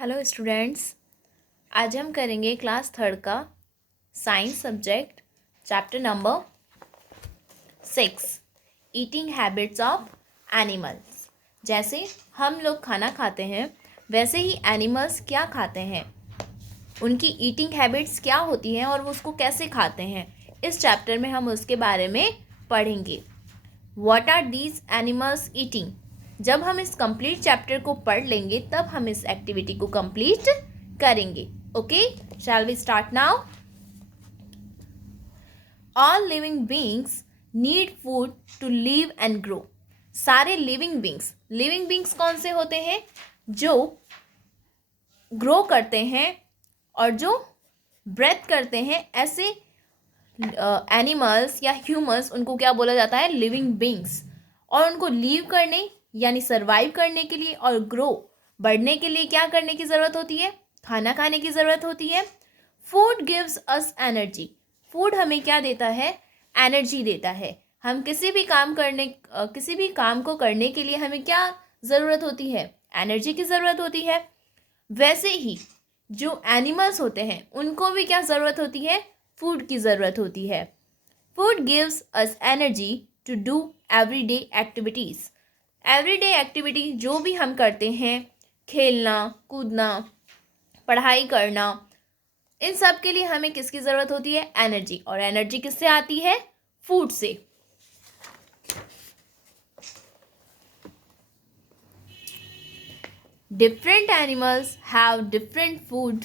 Hello students. आज हम करेंगे क्लास थर्ड का science subject chapter number 6 eating habits of animals. जैसे हम लोग खाना खाते हैं वैसे ही एनिमल्स क्या खाते हैं, उनकी ईटिंग हैबिट्स क्या होती हैं और वो उसको कैसे खाते हैं, इस चैप्टर में हम उसके बारे में पढ़ेंगे। What are these animals eating. जब हम इस कंप्लीट चैप्टर को पढ़ लेंगे तब हम इस एक्टिविटी को कंप्लीट करेंगे। Okay, shall we start now. All living beings need food to live and grow. सारे लिविंग बींग्स कौन से होते हैं? जो ग्रो करते हैं और जो ब्रेथ करते हैं, ऐसे एनिमल्स या ह्यूमंस, उनको क्या बोला जाता है? Living beings. और उनको लीव करने यानी सरवाइव करने के लिए और ग्रो बढ़ने के लिए क्या करने की ज़रूरत होती है? खाना खाने की ज़रूरत होती है। Food gives us energy. Food हमें क्या देता है? एनर्जी देता है। हम किसी भी काम को करने के लिए हमें क्या ज़रूरत होती है? एनर्जी की ज़रूरत होती है। वैसे ही जो एनिमल्स होते हैं उनको भी क्या ज़रूरत होती है? फूड की ज़रूरत होती है। Food gives us energy to do everyday activities. Everyday activity जो भी हम करते हैं, खेलना कूदना पढ़ाई करना, इन सब के लिए हमें किसकी ज़रूरत होती है? एनर्जी। और एनर्जी किससे आती है? फूड से। Different animals have different food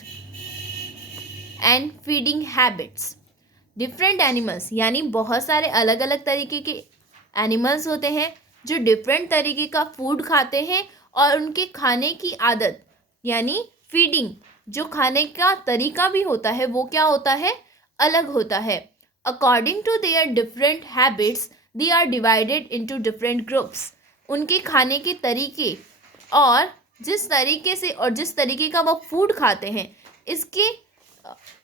and feeding habits. Different animals यानी बहुत सारे अलग अलग तरीके के एनिमल्स होते हैं जो डिफरेंट तरीके का फूड खाते हैं, और उनके खाने की आदत यानी फीडिंग, जो खाने का तरीका भी होता है वो क्या होता है? अलग होता है। According to their different habits they are divided into different groups. उनके खाने के तरीके और जिस तरीके का वो फूड खाते हैं,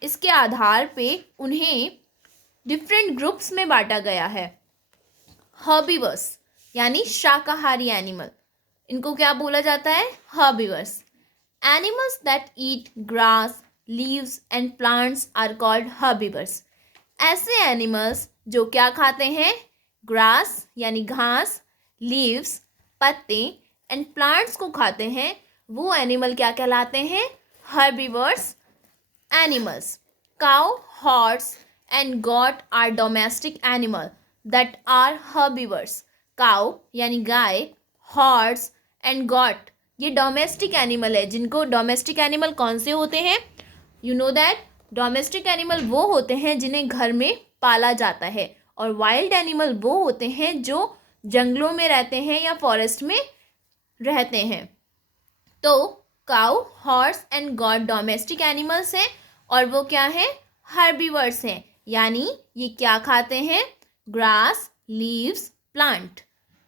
इसके आधार पे उन्हें डिफरेंट ग्रुप्स में बांटा गया है। हर्बीवर्स यानी शाकाहारी एनिमल, इनको क्या बोला जाता है? Herbivores. Animals that eat grass leaves and plants are called herbivores. ऐसे एनिमल्स जो क्या खाते हैं? ग्रास यानी घास, लीव्स पत्ते एंड प्लांट्स को खाते हैं, वो एनिमल क्या कहलाते हैं? Herbivores animals. Cow, horse and goat are domestic animal that are herbivores. Cow यानी गाय, हॉर्स एंड गॉट ये डोमेस्टिक एनिमल है। जिनको डोमेस्टिक एनिमल कौन से होते हैं? You know that domestic animal वो होते हैं जिन्हें घर में पाला जाता है, और वाइल्ड एनिमल वो होते हैं जो जंगलों में रहते हैं या फॉरेस्ट में रहते हैं। तो cow, horse and got domestic animals हैं, और वो क्या है? हर्बीवर्स हैं। यानी ये क्या खाते हैं? Grass, leaves, plant.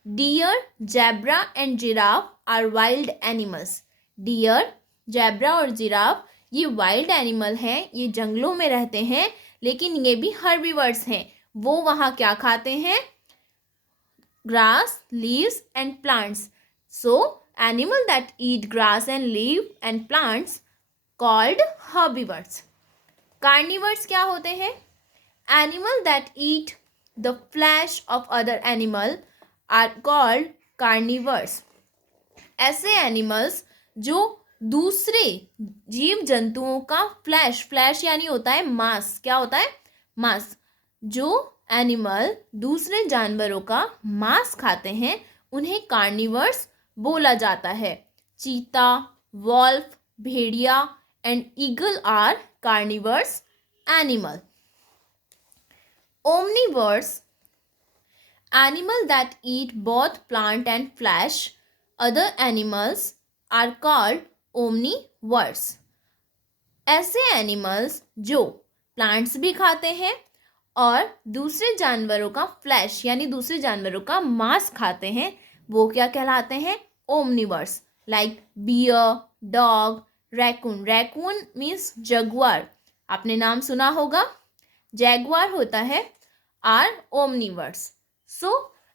Deer, zebra and giraffe are wild animals. Deer, zebra और जिराफ ये वाइल्ड एनिमल हैं, ये जंगलों में रहते हैं, लेकिन ये भी हर्बीवर्स हैं। वो वहाँ क्या खाते हैं? Grass, leaves and plants. So animal that eat grass and leave and plants called herbivores. Carnivores क्या होते हैं? Animal that eat the flesh of other animal are called carnivores. ऐसे एनिमल्स जो दूसरे जीव जंतुओं का फ्लैश यानी होता है मांस, क्या होता है? मांस। जो एनिमल दूसरे जानवरों का मांस खाते हैं उन्हें कार्निवर्स बोला जाता है। चीता, वॉल्फ, भेड़िया and eagle are carnivores animal. Omnivores, animal that eat both plant and flesh. Other animals are called omnivores. ऐसे एनिमल्स जो प्लांट्स भी खाते हैं और दूसरे जानवरों का फ्लैश यानी दूसरे जानवरों का मांस खाते हैं, वो क्या कहलाते हैं? Omnivores. Like bear, dog, raccoon. Raccoon means jaguar, आपने नाम सुना होगा। जैगुआर होता है आर ओमनिवर्स। सो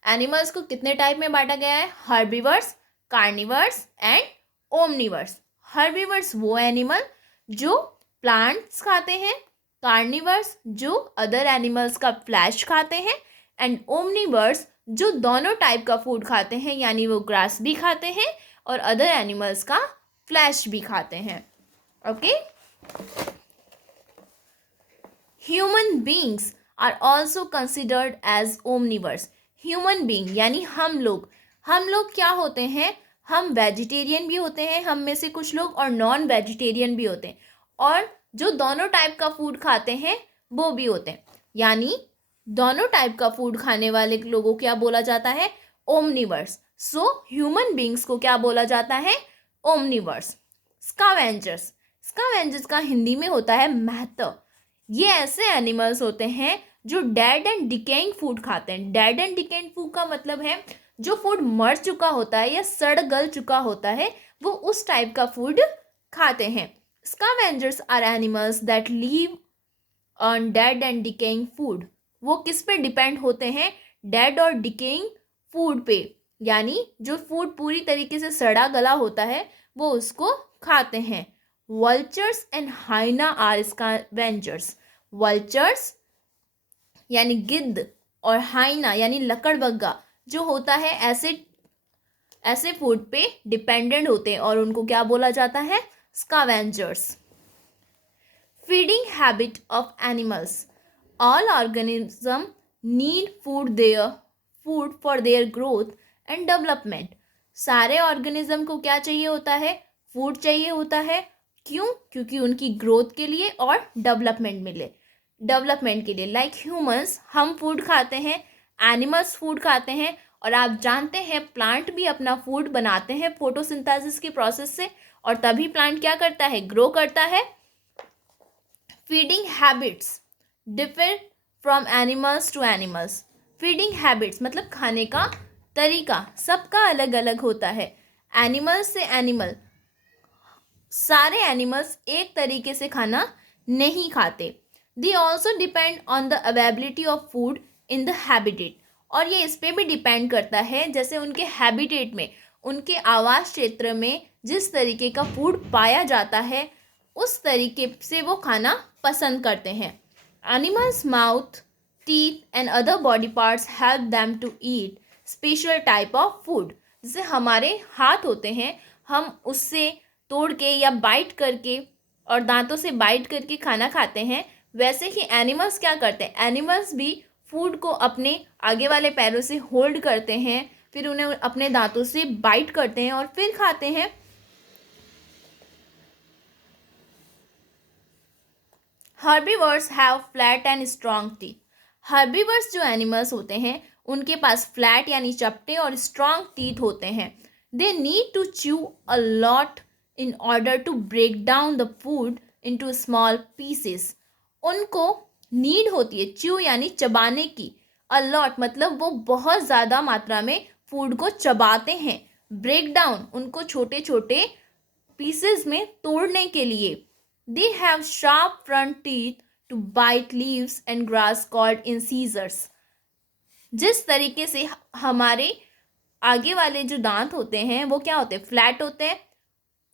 एनिमल्स को कितने टाइप में बांटा गया है? Herbivores, carnivores and Omniverse. Herbivores वो एनिमल जो प्लांट्स खाते हैं, कार्निवर्स जो अदर एनिमल्स का फ्लैश खाते हैं, एंड ओमनिवर्स जो दोनों टाइप का फूड खाते हैं, यानी वो ग्रास भी खाते हैं और अदर एनिमल्स का फ्लैश भी खाते हैं. Okay. Human beings are also considered as omnivores. Human being यानी हम लोग क्या होते हैं, हम वेजिटेरियन भी होते हैं, हम में से कुछ लोग, और नॉन वेजिटेरियन भी होते हैं, और जो दोनों टाइप का फूड खाते हैं वो भी होते हैं. यानी दोनों टाइप का फूड खाने वाले लोगों को क्या बोला जाता है, ओमनिवर्स. सो ह्यूमन बींग्स को क्या बोला जाता है, ओमनिवर्स. स्कावेंजर्स. स्कावेंजर्स का हिंदी में होता है महतो. ये ऐसे एनिमल्स होते हैं जो डेड एंड डिकेइंग फूड खाते हैं. डेड एंड डिकेइंग फूड का मतलब है जो फूड मर चुका होता है या सड़ गल चुका होता है, वो उस टाइप का फूड खाते हैं. Scavengers are animals that live on dead and decaying food. वो किस पे डिपेंड होते हैं, डेड और डिकेइंग फूड पे. यानी जो फूड पूरी तरीके से सड़ा गला होता है वो उसको खाते हैं. Vultures and hyena are scavengers. Vultures यानी गिद्ध और हाइना यानी लकड़बग्गा जो होता है ऐसे फूड पे डिपेंडेंट होते हैं और उनको क्या बोला जाता है, scavengers. Feeding habit of animals. All organism need food for their growth and development. सारे ऑर्गेनिज्म को क्या चाहिए होता है, फूड चाहिए होता है. क्यों? क्योंकि उनकी ग्रोथ के लिए और डेवलपमेंट के लिए. लाइक ह्यूमंस हम फूड खाते हैं, एनिमल्स फूड खाते हैं, और आप जानते हैं प्लांट भी अपना फूड बनाते हैं फोटोसिंथेसिस की प्रोसेस से, और तभी प्लांट क्या करता है, ग्रो करता है. Feeding habits differ from animals to animals. Feeding habits मतलब खाने का तरीका सबका अलग अलग होता है. एनिमल्स से एनिमल, सारे एनिमल्स एक तरीके से खाना नहीं खाते. They also depend on the availability of food in the habitat. और ये इस पर भी डिपेंड करता है जैसे उनके हैबिटेट में, उनके आवास क्षेत्र में जिस तरीके का फूड पाया जाता है उस तरीके से वो खाना पसंद करते हैं. Animals mouth, teeth and other body parts help them to eat special type of food. जैसे हमारे हाथ होते हैं, हम उससे तोड़ के या बाइट करके और दांतों से बाइट करके खाना खाते हैं, वैसे ही एनिमल्स क्या करते हैं, एनिमल्स भी फूड को अपने आगे वाले पैरों से होल्ड करते हैं, फिर उन्हें अपने दांतों से बाइट करते हैं और फिर खाते हैं. Herbivores have flat and strong teeth. Herbivores जो एनिमल्स होते हैं उनके पास फ्लैट यानी चपटे और स्ट्रॉन्ग टीथ होते हैं. They need to chew a lot in order to break down the food into small pieces. उनको नीड होती है च्यू यानी चबाने की, a lot मतलब वो बहुत ज़्यादा मात्रा में फूड को चबाते हैं. ब्रेक डाउन उनको छोटे छोटे पीसेस में तोड़ने के लिए. They have sharp front teeth to bite leaves and grass called incisors. जिस तरीके से हमारे आगे वाले जो दांत होते हैं वो क्या होते हैं, फ्लैट होते हैं,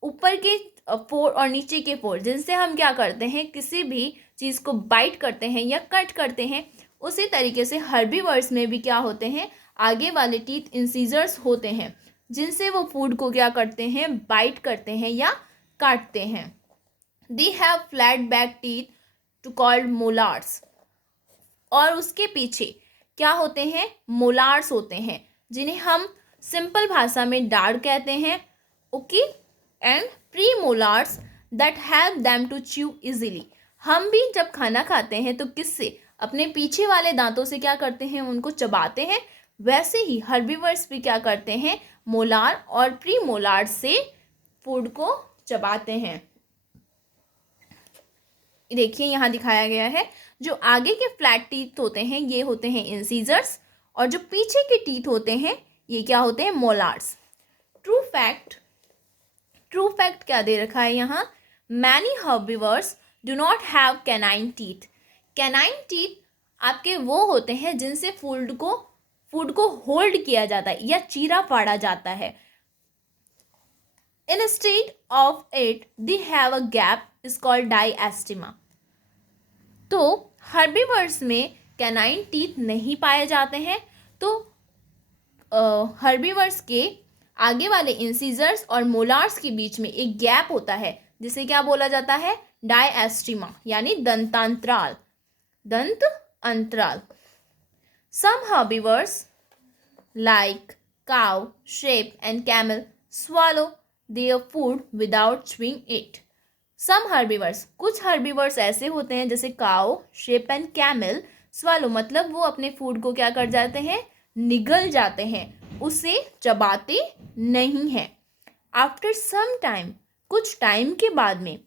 ऊपर के फोर और नीचे के फोर, जिनसे हम क्या करते हैं, किसी भी चीज़ को बाइट करते हैं या कट करते हैं. उसी तरीके से हर्बीवर्स में भी क्या होते हैं, आगे वाले टीथ इंसीजर्स होते हैं जिनसे वो फूड को क्या करते हैं, बाइट करते हैं या काटते हैं. They have flat back teeth to called molars. और उसके पीछे क्या होते हैं, मोलार्स होते हैं जिन्हें हम सिंपल भाषा में दाढ़ कहते हैं. Okay. And premolars that help them to chew easily. हम भी जब खाना खाते हैं तो किससे, अपने पीछे वाले दांतों से क्या करते हैं, उनको चबाते हैं. वैसे ही हर्बीवर्स भी क्या करते हैं, मोलार और प्रीमोलार से फूड को चबाते हैं. देखिए यहाँ दिखाया गया है, जो आगे के फ्लैट टीथ होते हैं ये होते हैं इंसीजर्स, और जो पीछे के टीथ होते हैं ये क्या होते हैं, मोलार्स. ट्रू फैक्ट क्या दे रखा है यहाँ, many herbivores do not have canine teeth. Canine teeth आपके वो होते हैं जिनसे फूड को होल्ड किया जाता है या चीरा फाड़ा जाता है. Instead of it they have a gap is called diastema. तो हर्बीवर्स में कैनाइन टीथ नहीं पाए जाते हैं, तो हर्बीवर्स के आगे वाले इंसीजर्स और मोलार्स के बीच में एक गैप होता है जिसे क्या बोला जाता है, डायस्टिमा यानी दंतांतराल, दंत अंतराल. Some herbivores like cow, sheep and camel swallow their food without chewing it. Some herbivores, कुछ हर्बीवर्स ऐसे होते हैं जैसे cow, sheep and camel, swallow मतलब वो अपने फूड को क्या कर जाते हैं, निगल जाते हैं, उसे चबाते नहीं हैं. आफ्टर सम टाइम, कुछ टाइम के बाद में,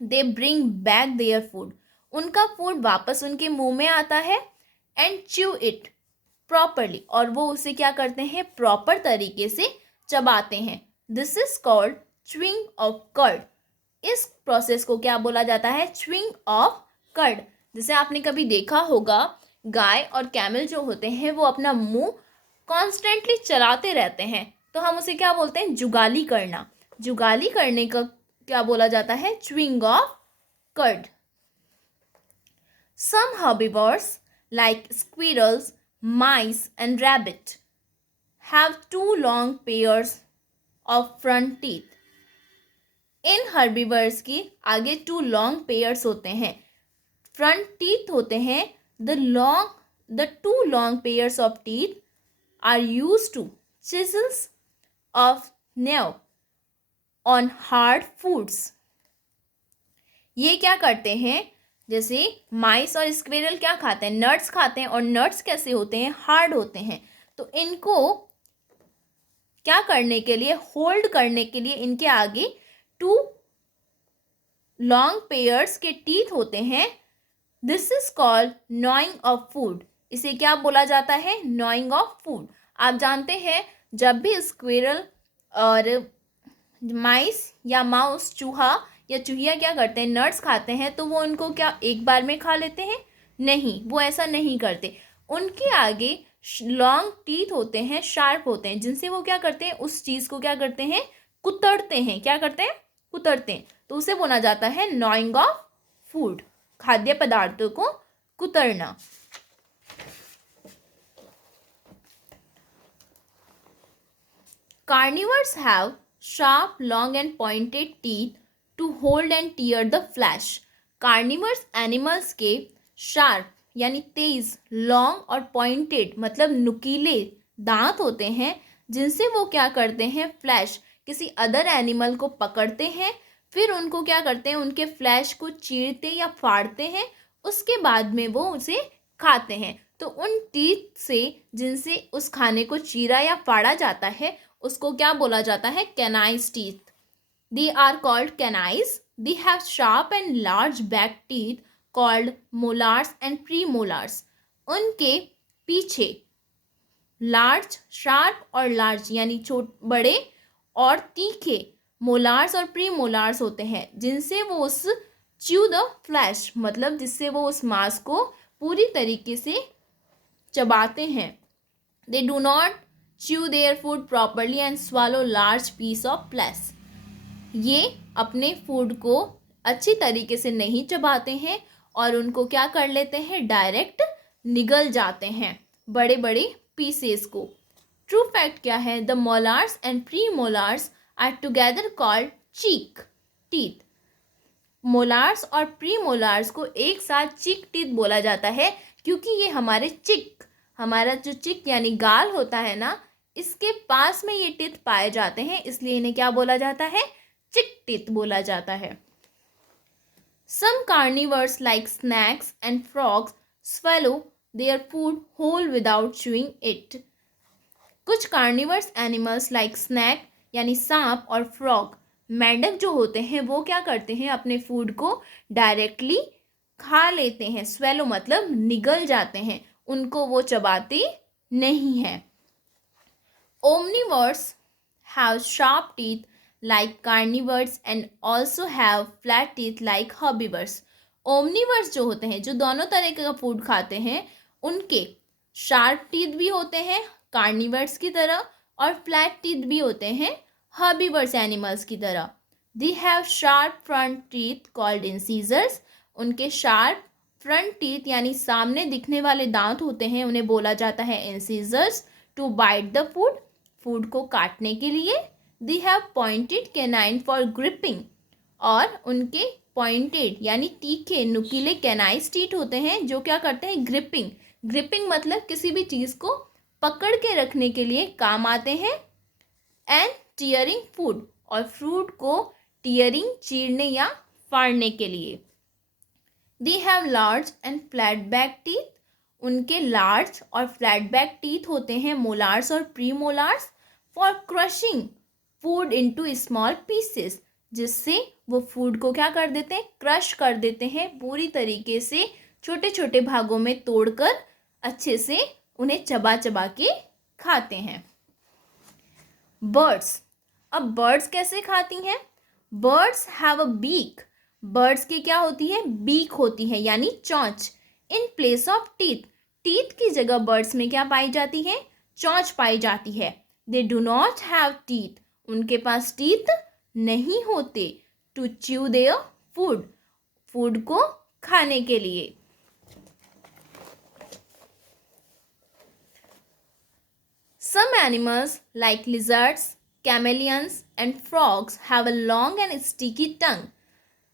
they bring back their food, उनका फूड वापस उनके मुंह में आता है, एंड च्यू इट प्रॉपरली, और वो उसे क्या करते हैं, प्रॉपर तरीके से चबाते हैं. This is called chewing of curd. इस प्रोसेस को क्या बोला जाता है, च्यूइंग ऑफ कर्ड. जैसे आपने कभी देखा होगा गाय और कैमल जो होते हैं वो अपना मुंह कॉन्स्टेंटली चलाते रहते हैं, तो हम उसे क्या बोलते हैं, जुगाली करना. जुगाली करने का क्या बोला जाता है, chewing of curd. Some herbivores like squirrels, mice and rabbit have two long pairs of front teeth. In herbivores की आगे 2 लॉन्ग पेयर्स होते हैं, फ्रंट टीथ होते हैं. The 2 long pairs of teeth are used to chisels of nerve on hard foods. ये क्या करते हैं, जैसे माइस और स्क्विरल क्या खाते हैं, नट्स खाते हैं, और नट्स कैसे होते हैं, हार्ड होते हैं. तो इनको क्या करने के लिए, होल्ड करने के लिए इनके आगे 2 लॉन्ग पेयर्स के टीथ होते हैं. This is called gnawing of food. इसे क्या बोला जाता है, gnawing ऑफ फूड. आप जानते हैं जब भी स्क्विरल और माइस या माउस, चूहा या चूहिया क्या करते हैं, नट्स खाते हैं, तो वो उनको क्या एक बार में खा लेते हैं, नहीं, वो ऐसा नहीं करते. उनके आगे लॉन्ग टीथ होते हैं, शार्प होते हैं, जिनसे वो क्या करते हैं, उस चीज़ को क्या करते हैं, कुतरते हैं. क्या करते हैं, कुतरते हैं. तो उसे बोला जाता है gnawing ऑफ फूड, खाद्य पदार्थों को कुतरना. Carnivores have sharp, long and pointed teeth to hold and tear the flesh. Carnivorous animals के sharp यानी तेज, लॉन्ग और पॉइंटेड मतलब नुकीले दांत होते हैं, जिनसे वो क्या करते हैं, फ्लैश किसी अदर एनिमल को पकड़ते हैं, फिर उनको क्या करते हैं, उनके फ्लैश को चीरते या फाड़ते हैं, उसके बाद में वो उसे खाते हैं. तो उन टीथ से जिनसे उस खाने को चीरा या फाड़ा जाता है उसको क्या बोला जाता है, canines teeth. They are called canines. They have sharp and large back teeth called molars and premolars. उनके पीछे लार्ज, शार्प और लार्ज यानी बड़े और तीखे मोलार्स और प्रीमोलार्स होते हैं, जिनसे वो उस च्यू द फ्लैश मतलब जिससे वो उस मांस को पूरी तरीके से चबाते हैं. दे do not chew their food properly and swallow large piece of flesh. ये अपने फूड को अच्छी तरीके से नहीं चबाते हैं और उनको क्या कर लेते हैं, डायरेक्ट निगल जाते हैं बड़े बड़े पीसेस को. ट्रू फैक्ट क्या है, the molars and pre molars are together called cheek teeth. Molars और प्री मोलार्स को एक साथ चीक टीथ बोला जाता है क्योंकि ये हमारा जो चिक यानी गाल होता है ना, इसके पास में ये टीथ पाए जाते हैं, इसलिए इन्हें क्या बोला जाता है, चिक टीथ बोला जाता है. Some carnivores like snakes and frogs swallow their food whole without chewing it. कुछ कार्निवर्स एनिमल्स लाइक स्नैक यानी सांप और फ्रॉग, मेंढक जो होते हैं वो क्या करते हैं, अपने फूड को डायरेक्टली खा लेते हैं. swallow मतलब निगल जाते हैं, उनको वो चबाते नहीं हैं. Omnivores have sharp teeth like carnivores and also have flat teeth like herbivores. Omnivores जो होते हैं, जो दोनों तरह का फूड खाते हैं, उनके शार्प टीथ भी होते हैं कार्निवर्स की तरह और फ्लैट टीथ भी होते हैं हर्बीवर्स एनिमल्स की तरह। दे have sharp front teeth called incisors. उनके शार्प फ्रंट टीथ यानी सामने दिखने वाले दांत होते हैं, उन्हें बोला जाता है incisors. To bite the food, food को काटने के लिए। They have pointed canine for gripping, और उनके पॉइंटेड यानी तीखे नुकीले कैनाइस टीथ होते हैं जो क्या करते हैं, ग्रिपिंग। ग्रिपिंग मतलब किसी भी चीज़ को पकड़ के रखने के लिए काम आते हैं। एंड टीयरिंग फूड, और फ्रूट को टीयरिंग चीरने या फाड़ने के लिए। They have large and flat back teeth. उनके लार्ज और फ्लैट बैक टीथ होते हैं, मोलार्स और pre molars, for crushing food into small pieces, जिससे वो फूड को क्या कर देते हैं, क्रश कर देते हैं, पूरी तरीके से छोटे छोटे भागों में तोड़कर अच्छे से उन्हें चबा चबा के खाते हैं। बर्ड्स, अब बर्ड्स कैसे खाती हैं? Birds have a beak. Birds की क्या होती है, बीक होती है यानी चोंच। In place of teeth, teeth की जगह बर्ड्स में क्या पाई जाती है, चोंच पाई जाती है। They do not have teeth, उनके पास टीथ नहीं होते। To chew their food, food को खाने के लिए। Some animals like lizards, chameleons and frogs have a long and sticky tongue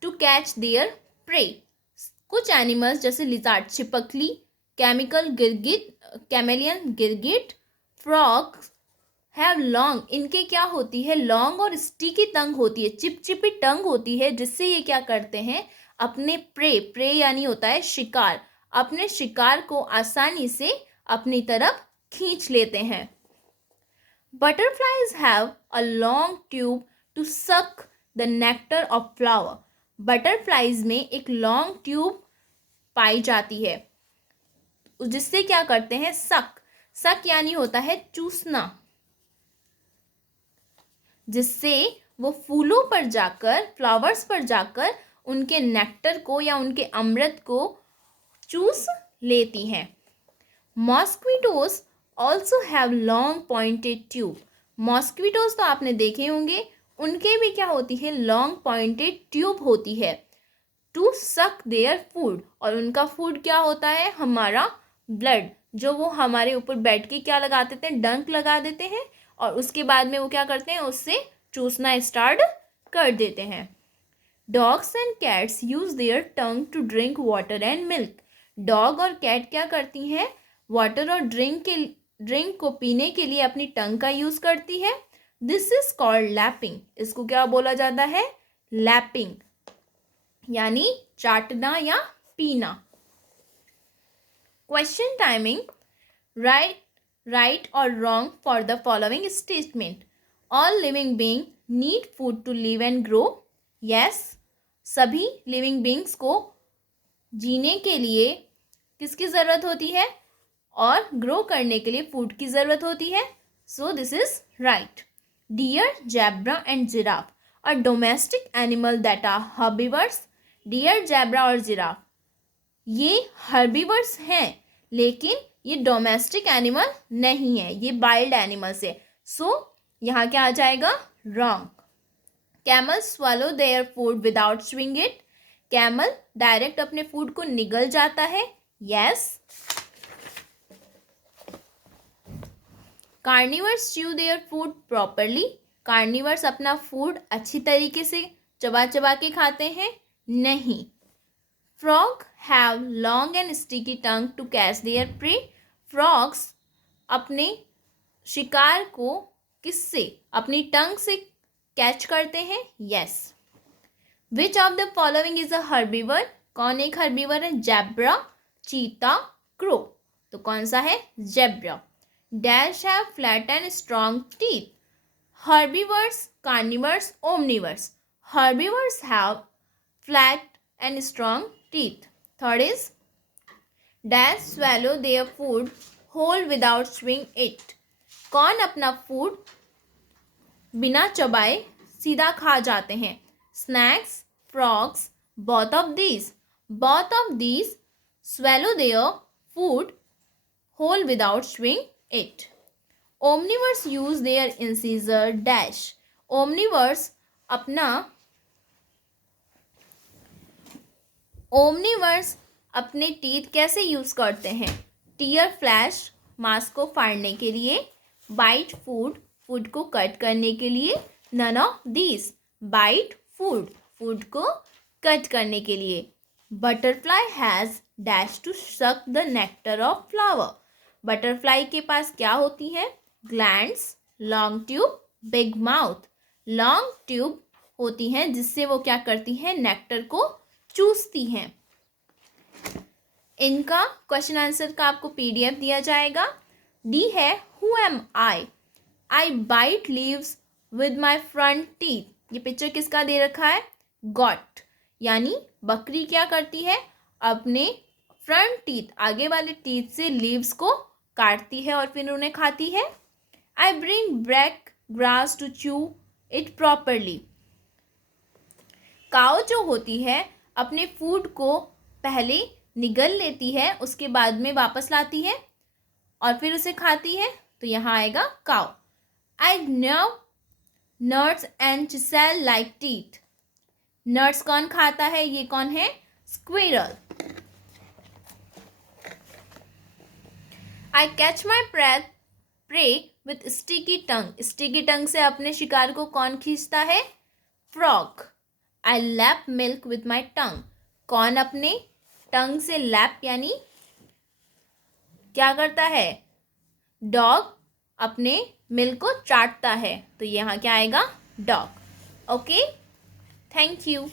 to catch their prey. कुछ एनिमल्स जैसे लिजार्ड छिपकली, कैमेलियन गिरगिट, फ्रॉग्स हैव लॉन्ग, इनके क्या होती है, लॉन्ग और स्टिकी टंग होती है, चिपचिपी टंग होती है, जिससे ये क्या करते हैं, अपने प्रे यानी होता है शिकार, अपने शिकार को आसानी से अपनी तरफ खींच लेते हैं। Butterflies have a long tube to suck the nectar of flower. Butterflies में एक long tube पाई जाती है, जिससे क्या करते हैं, सक यानी होता है चूसना, जिससे वो फूलों पर जाकर, फ्लावर्स पर जाकर उनके नेक्टर को या उनके अमृत को चूस लेती हैं। Mosquitoes also have long pointed tube. Mosquitoes तो आपने देखे होंगे, उनके भी क्या होती है, लॉन्ग पॉइंटेड ट्यूब होती है। टू सक देयर फूड, और उनका फूड क्या होता है, हमारा ब्लड, जो वो हमारे ऊपर बैठ के क्या लगा देते हैं, डंक लगा देते हैं, और उसके बाद में वो क्या करते हैं, उससे चूसना स्टार्ट कर देते हैं। Dogs and cats use their tongue to drink water and milk. Dog और कैट क्या करती हैं, वाटर और ड्रिंक को पीने के लिए अपनी टंग का यूज करती है। दिस इज कॉल्ड लैपिंग, इसको क्या बोला जाता है, लैपिंग, यानी चाटना या पीना। क्वेश्चन टाइमिंग, राइट और wrong for the following statement. All living being need food to live and grow. Yes, सभी लिविंग बींग्स को जीने के लिए किसकी ज़रूरत होती है, और ग्रो करने के लिए फूड की ज़रूरत होती है। So this is right. Deer, zebra and giraffe are domestic animal that are herbivores. Deer, zebra और जिराफ ये हर्बीवर्स हैं, लेकिन ये डोमेस्टिक एनिमल नहीं है, ये वाइल्ड एनिमल्स है। सो यहाँ क्या आ जाएगा, wrong. Camel swallow their food without chewing it. Camel direct अपने फूड को निगल जाता है। Yes. Carnivores chew their food properly. Carnivores अपना फूड अच्छी तरीके से चबा चबा के खाते हैं। नहीं। Frog have long and sticky tongue to catch their prey. Frogs अपने शिकार को किससे, अपनी टंग से कैच करते हैं। Yes. Which of the following is a herbivore, कौन एक हर्बीवर है, जैब्रा, चीता, क्रो। तो कौन सा है, zebra. Dash have flat and strong teeth. Herbivores, carnivores, Omniverse. Herbivores have flat and strong teeth. Third is dash swallow their food whole without chewing it. कौन अपना फूड बिना चबाए सीधा खा जाते हैं। Snacks, frogs, both of these swallow their food whole without chewing it. Omnivores use their incisor dash. Omnivores अपने teeth कैसे use करते हैं? टीयर फ्लैश, मांस को फाड़ने के लिए। बाइट फूड, फूड को कट करने के लिए। None of these. Bite food, food को कट करने के लिए। Butterfly has dash to suck the nectar of flower. Butterfly के पास क्या होती है? Glands, long tube, big mouth. Long tube होती हैं जिससे वो क्या करती हैं? नेक्टर को चूसती हैं। इनका क्वेश्चन आंसर का आपको पीडीएफ दिया जाएगा। डी है who am I bite leaves with my front teeth. ये पिक्चर किसका दे रखा है? गॉट, यानी बकरी क्या करती है? अपने फ्रंट टीथ, आगे वाले टीथ से लीव्स को काटती है और फिर उन्हें खाती है। I bring break grass to chew it properly. Cow जो होती है अपने फूड को पहले निगल लेती है, उसके बाद में वापस लाती है और फिर उसे खाती है, तो यहाँ आएगा cow. I know nuts and chisel like teeth. Nuts कौन खाता है? ये कौन है? Squirrel. I catch my prey with sticky tongue. Sticky tongue से अपने शिकार को कौन खींचता है? Frog. I lap milk with my tongue. कौन अपने टंग से लैप यानी क्या करता है? डॉग अपने मिल्क को चाटता है, तो यहाँ क्या आएगा? डॉग। Okay, thank you.